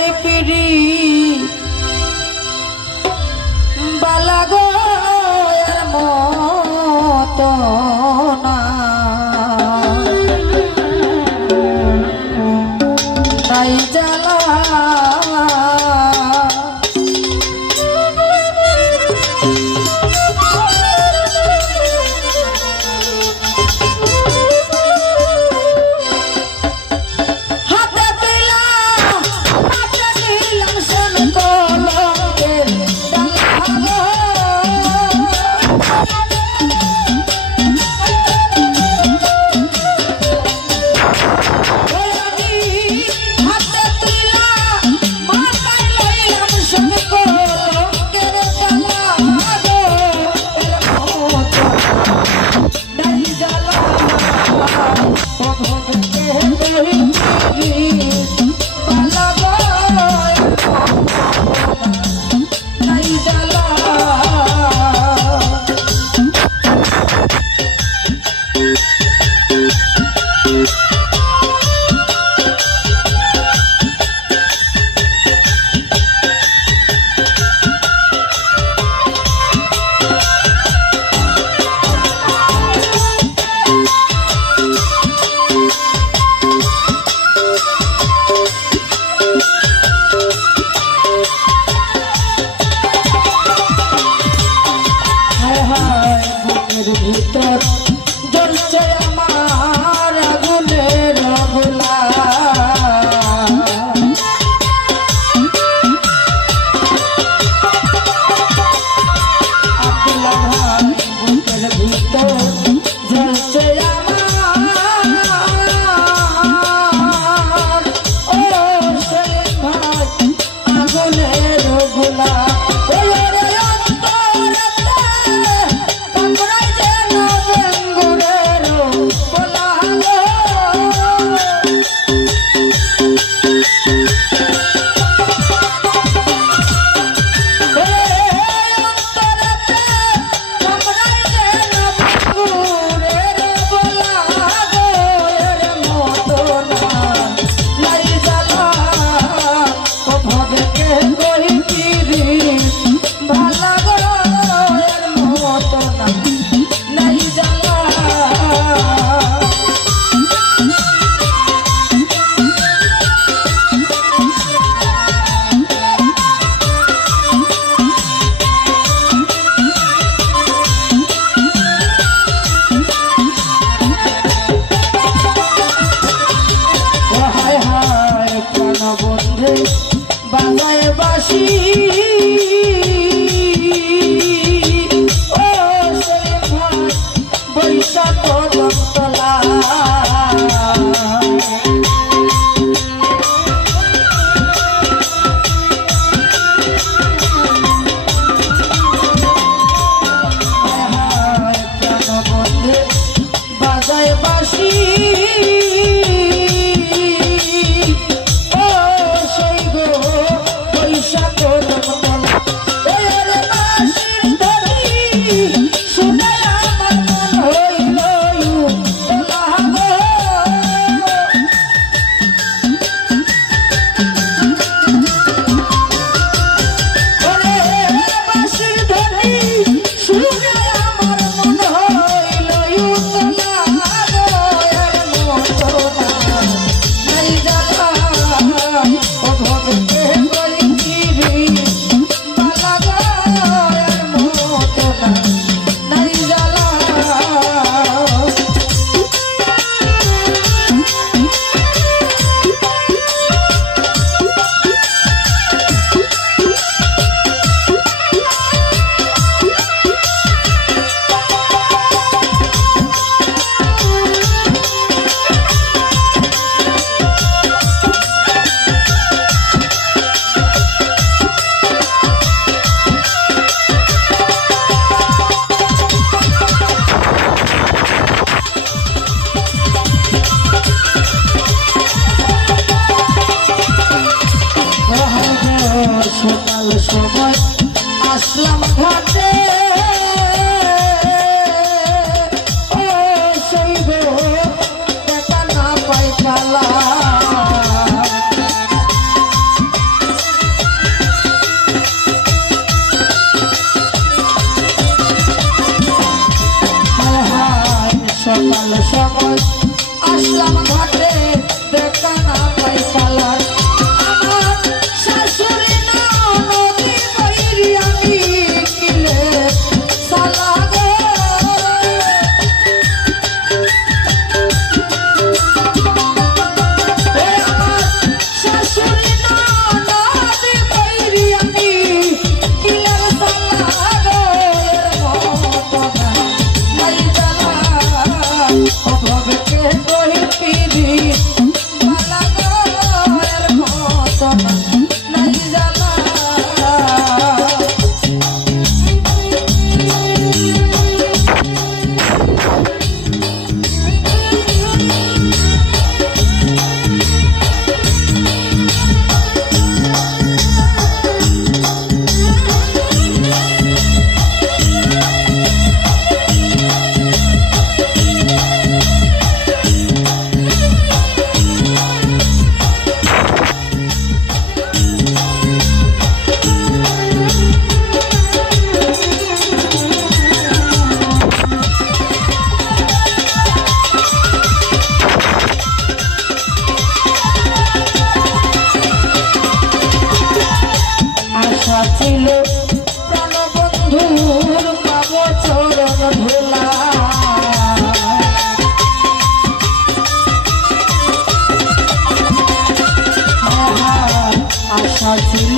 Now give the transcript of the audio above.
লাই ছিল প্রাণবন্ধুর পাব চরণ ছিল